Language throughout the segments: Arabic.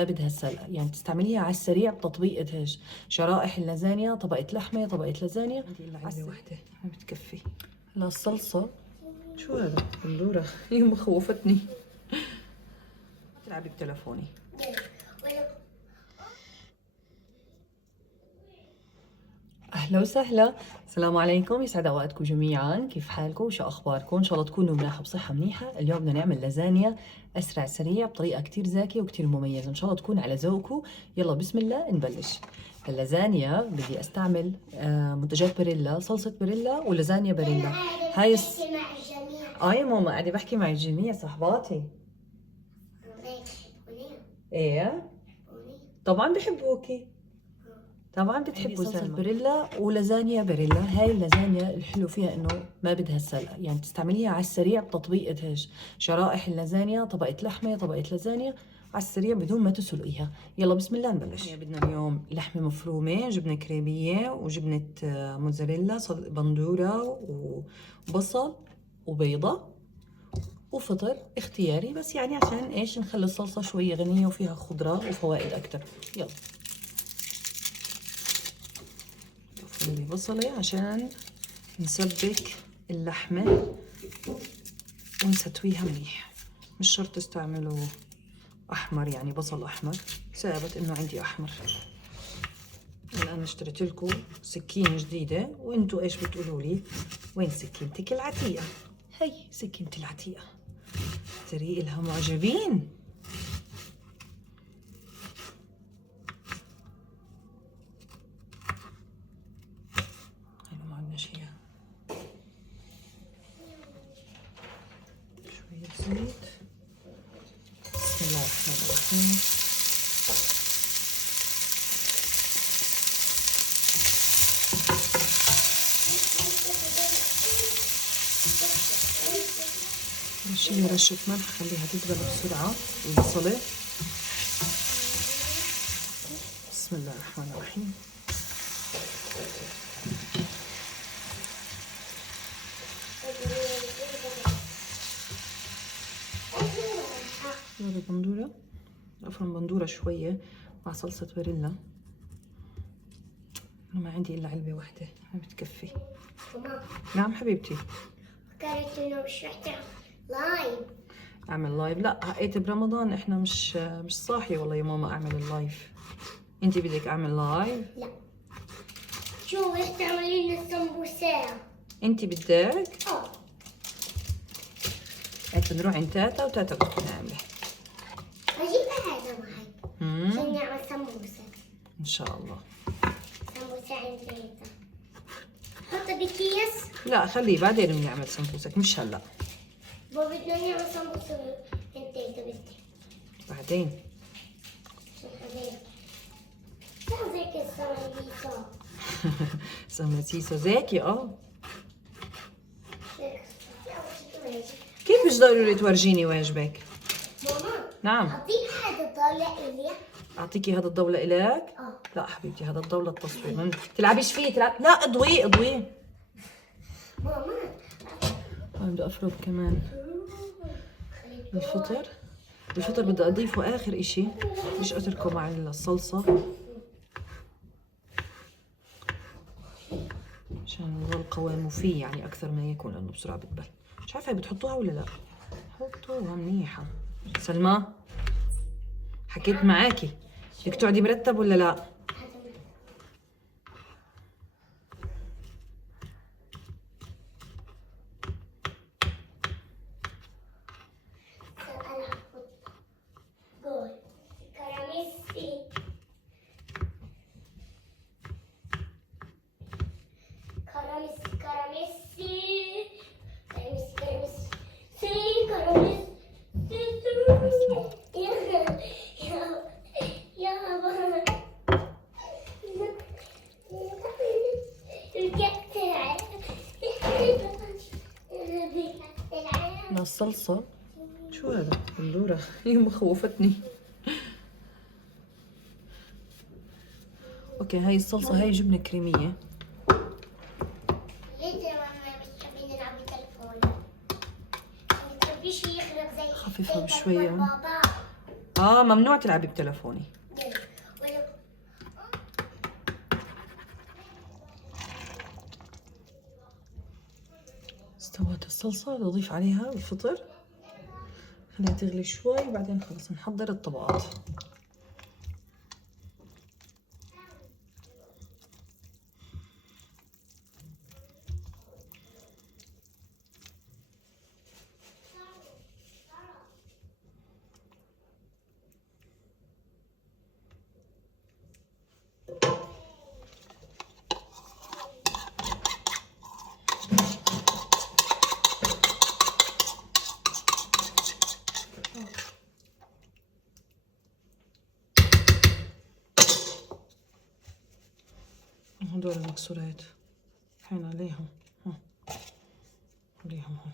ما بدها سلقة، يعني تستعمليها على السريع بتطبيقة هيك شرائح اللازانيا، طبقة لحمة طبقة لازانيا. عندي إلا علبة وحدة ما بتكفي. هلا الصلصة شو هذا؟ بندورة هي مخوفتني. تلعبي بتلفوني. اهلا وسهلا، السلام عليكم، يسعد اوقاتكم جميعا، كيف حالكم وشو اخباركم؟ ان شاء الله تكونوا مناحه بصحه منيحه. اليوم بدنا نعمل لازانيا اسرع سريع بطريقه كتير زاكيه وكتير مميزه، ان شاء الله تكون على ذوقكم. يلا بسم الله نبلش. اللازانيا بدي استعمل منتجات باريلا، صلصه باريلا ولازانيا باريلا. هاي مع الجميع. يا ماما قاعده بحكي مع الجميع صحباتي. ايه طبعا بحبوكي، طبعا بتحبوا صلصة باريلا ولازانيا باريلا. هاي اللازانيا الحلو فيها انه ما بدها سلقة، يعني تستعمليها على السريع بتطبيقة هيك شرائح اللازانيا، طبقة لحمة طبقة لازانيا على السريع بدون ما تسلقيها. يلا بسم الله نبلش. بدنا اليوم لحمة مفرومة، جبنة كريمية وجبنة موتزاريلا، بندورة وبصل وبيضة وفطر اختياري، بس يعني عشان ايش نخلي الصلصة شوية غنية وفيها خضرة وفوائد اكتر. يلا نفرم بصلة عشان نسبك اللحمة ونستويها منيح. مش شرط تستعملوا أحمر، يعني بصل أحمر، ثابت إنه عندي أحمر. الآن اشتريت لكم سكينة جديدة، وإنتوا إيش بتقولوا لي؟ وين سكينتك العتيقة؟ هي سكينتي العتيقة، تري إلها معجبين. ما عندناش إياها. شوية زيت. بسم الله الرحمن الرحيم. رشيلي رشة ملح خليها تدبل بسرعة البصلة. بسم الله الرحمن الرحيم. هذا بندورة، أفرم بندورة شوية مع صلصة باريلا. أنا ما عندي إلا علبة واحدة ما بتكفي. ماما. نعم حبيبتي. قالت إنه مش رح تعمل لايف. أعمل لايف؟ لا حقيقة برمضان إحنا مش صاحية والله يا ماما أعمل اللايف. أنتي بدك أعمل لايف؟ لا. شو رح تعملي لنا السمبوسة؟ أنتي بدك؟ هيك بنروح عند تاتا وتاتا بتكون عاملة. أجيب هذا معي عشان نعمل سمبوسة. إن شاء الله. سمبوسة عند تيتا. حطها بكيس. لا خليه بعدين بنعمل سمبوسك، مش هلا. بدنا نعمل سمبوسة عند تيتا بدي. بعدين. شو زيك السمبوسة؟ سمسيسو زاكي كيف مش ضروري تورجيني واجبك؟ ماما. نعم. أعطيك هذا طالع إلي. أعطيكي هذا الضوء لإلك؟ لا حبيبتي هذا الضوء للتصوير، ما تلعبيش فيه لا اضويه اضويه. ماما. بدي أفرض كمان الفطر. الفطر بدي أضيفه آخر إشي، مش أتركه مع الصلصة عشان يظل قوامه فيه يعني أكثر ما يكون، لأنه بسرعة بتبل. مش عارفة بتحطوها ولا لا؟ حطوها منيحة. سلمى حكيت معاكي، بدك تقعدي مرتب ولا لا؟ الصلصة شو هذا؟ بندورة هي مخوفتني. اوكي هاي الصلصة، هاي جبنة كريمية. خففها بشوية. ممنوع تلعبي بتلفوني. استوت الصلصة، نضيف عليها الفطر، خليها تغلي شوي بعدين خلص نحضر الطبقات. هدول المكسورات حين عليهم، عليهم هون.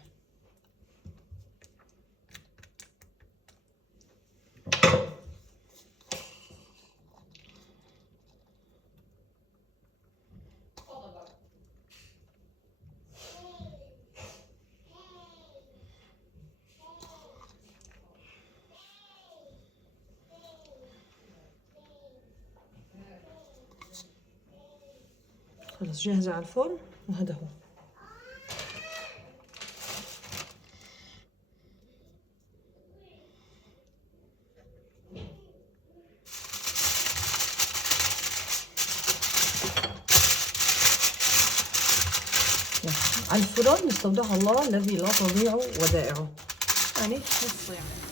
خلص جاهزة على الفرن، وهذا هو. على الفرن يستودعها الله الذي لا تضيع ودائعه، يعني نص يعني.